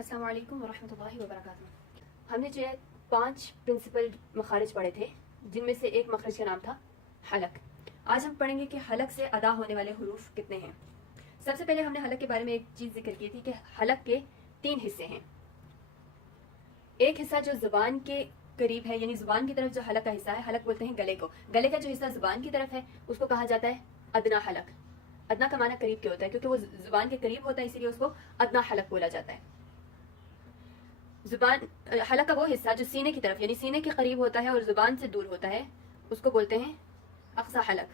अस्सलाम वालेकुम वरहमतुल्लाहि वबरकातुहू। हमने जो है 5 प्रिंसिपल मखारिज पढ़े थे, जिनमें से एक मखरज का नाम था हलक। आज हम पढ़ेंगे कि हलक से अदा होने वाले हुरूफ कितने हैं। सबसे पहले हमने हलक के बारे में एक चीज़ जिक्र की थी कि हलक के 3 हिस्से हैं। एक हिस्सा जो ज़ुबान के करीब है, यानी ज़ुबान की तरफ जो हलक का हिस्सा है, हलक बोलते हैं गले को। गले का जो हिस्सा ज़ुबान की तरफ है उसको कहा जाता है अदना हलक। अदना का माना करीब के होता है, क्योंकि वो ज़ुबान के करीब होता है, इसीलिए उसको अदना हलक बोला जाता है। जुबान हलक का वो हिस्सा जो सीने की तरफ यानी सीने के करीब होता है और जुबान से दूर होता है, उसको बोलते हैं अक्सा हलक।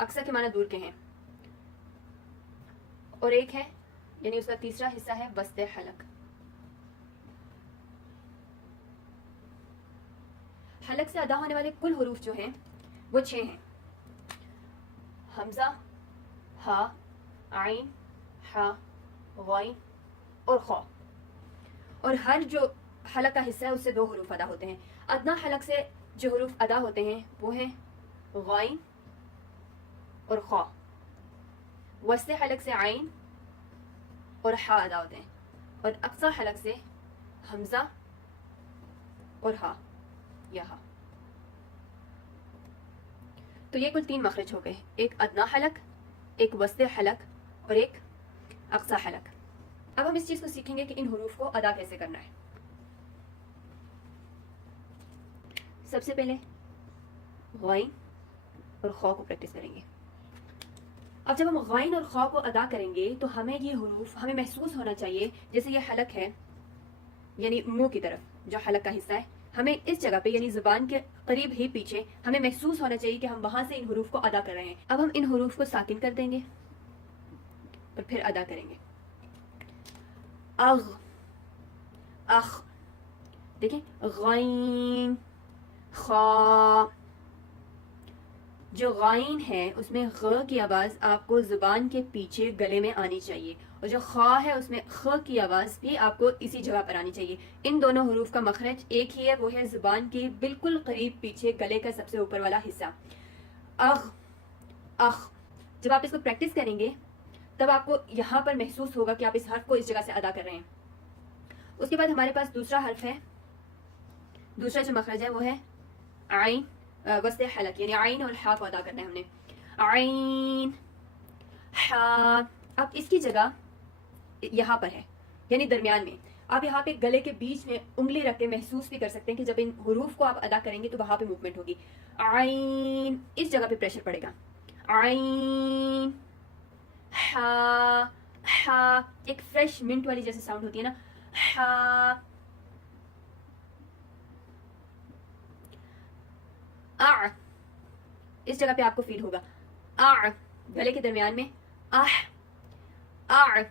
अक्सा के माना दूर के हैं। और एक है यानी उसका तीसरा हिस्सा है वस्ते हलक। हलक से अदा होने वाले कुल हुरूफ जो हैं वो 6 हैं। हमजा, हा, आइन, हा, गैन और खा। और हर जो हलक का हिस्सा है उससे 2 हुरूफ अदा होते हैं। अदना हलक से जो हुरूफ अदा होते हैं वो हैं गैन और खा। वस्ते हलक से आइन और हा अदा होते हैं। और अक्सा हलक से हमजा और हा या हा। तो ये कुल 3 मखरज हो गए, एक अदना हलक, एक वस्ते हलक और एक अक्सा हलक। अब हम इस चीज को सीखेंगे कि इन हुरूफ को अदा कैसे करना है। सबसे पहले गैन और खा को प्रैक्टिस करेंगे। अब जब हम गैन और खा को अदा करेंगे तो हमें ये हुरूफ हमें महसूस होना चाहिए जैसे ये हलक है, यानी मुंह की तरफ जो हलक का हिस्सा है, हमें इस जगह पे यानी जुबान के करीब ही पीछे हमें महसूस होना चाहिए कि हम वहां से इन हुरूफ को अदा कर रहे हैं। अब हम इन हुरूफ को साकिन कर देंगे और फिर अदा करेंगे। अग, अख, देखें गैन, खा। जो गैन है उसमें ग की आवाज़ आपको ज़ुबान के पीछे गले में आनी चाहिए, और जो खा है उसमें ख की आवाज़ भी आपको इसी जगह पर आनी चाहिए। इन दोनों हुरूफ का मखरज एक ही है, वो है ज़ुबान के बिल्कुल करीब पीछे गले का सबसे ऊपर वाला हिस्सा। अग, अख। जब आप इसको प्रैक्टिस करेंगे तब आपको यहाँ पर महसूस होगा कि आप इस हर्फ को इस जगह से अदा कर रहे हैं। उसके बाद हमारे पास दूसरा हर्फ है, दूसरा जो मखरज है वो है आइन, वस्ते हलक, यानी आइन और हा को अदा करना है हमने। आइन, हा। अब इसकी जगह यहाँ पर है, यानी दरमियान में। आप यहाँ पे गले के बीच में उंगली रख के महसूस भी कर सकते हैं कि जब इन हुरूफ को आप अदा करेंगे तो वहां पे मूवमेंट होगी। आइन, इस जगह पे प्रेशर पड़ेगा। आइन, हा, हा। एक फ्रेश मिंट वाली जैसे साउंड होती है ना, हा। आ, इस जगह पे आपको फील होगा। आ, गले के दरमियान में। आह, आ,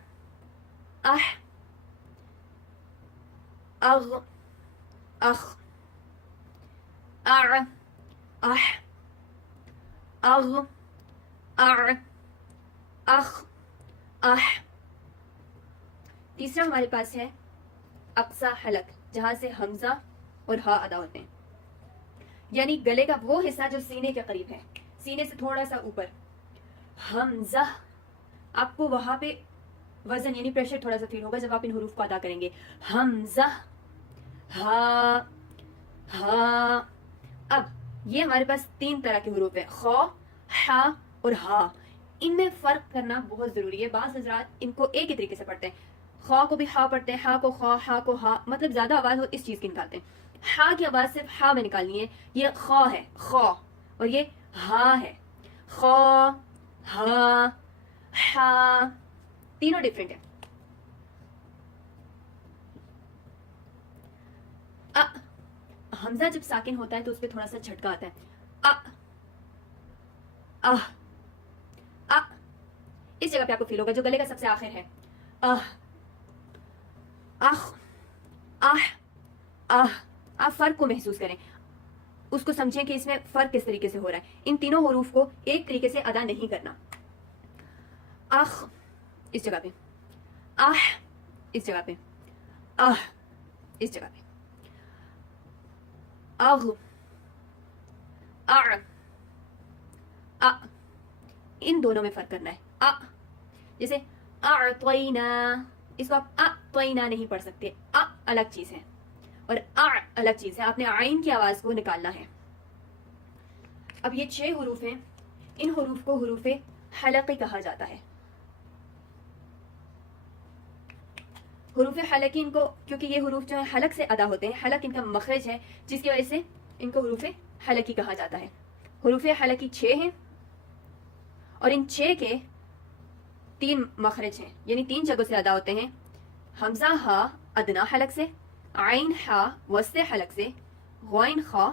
आह। अग, अख, आ, आह, अग, आ, अख, आह। तीसरा हमारे पास है अक्सा हलक, जहां से हमजा और हा अदा होते हैं, यानी गले का वो हिस्सा जो सीने के करीब है, सीने से थोड़ा सा ऊपर। हमजा, आपको वहां पे वजन यानी प्रेशर थोड़ा सा फील होगा जब आप इन हुरूफ को अदा करेंगे। हमजा, हा, हा। अब ये हमारे पास 3 तरह के हुरूफ है, खा, हा और हा। इनमें फर्क करना बहुत जरूरी है। बाज़ हज़रात इनको एक ही तरीके से पढ़ते हैं, खा को भी हा पढ़ते हैं, हा को खा, हा को हा, मतलब ज्यादा आवाज हो इस चीज की निकालते हैं। हा की आवाज सिर्फ हा में निकालनी है। ये खा है, खा, और ये हा है, खा, हा, हा। तीनों डिफरेंट है। अ, हमजा जब साकिन होता है तो उसपे थोड़ा सा झटका आता है। अ, अह, अ। इस जगह पे आपको फील होगा जो गले का सबसे आखिर है। अह, अह, आह, आह। आप फर्क को महसूस करें, उसको समझें कि इसमें फर्क किस तरीके से हो रहा है। इन तीनों हुरूफ को एक तरीके से अदा नहीं करना। आह, इस जगह पे, आह, इस जगह पे, आह, इस जगह पे, अग, आ, आ। इन दोनों में फर्क करना है। आ, जैसे अअतैना, इसको आप आ अत्वैना नहीं पढ़ सकते, अलग चीज है और अलग चीज है, आपने आइन की आवाज को निकालना है। अब ये 6 हुरूफ हैं, इन हुरूफ को हुरूफ हलकी कहा जाता है। हुरूफ हलकी इनको, क्योंकि ये हुरूफ जो है हलक से अदा होते हैं, हलक इनका मखरज है, जिसकी वजह से इनको हुरूफ हलकी कहा जाता है। हुरूफ हलकी 6 हैं और इन 6 के 3 मखरज हैं, यानी 3 जगहों से अदा होते हैं। हमजा हा अदना हलक से, आइन हा वस्ते हलक से, गौइन खा